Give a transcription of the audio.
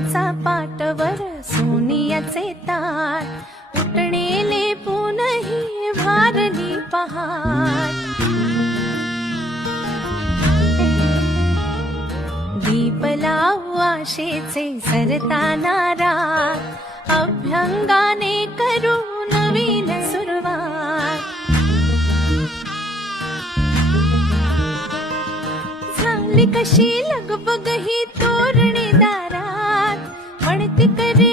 सोन्याचा पाटवर सोनियाचे ताट उठणेले पुनही भारली पहाट दीप लावू आशेचे सरताना रात अभ्यंगाने करू नवीन सुरुवात झाली कशी लगबग ही तोरणी दारात म्हणती करे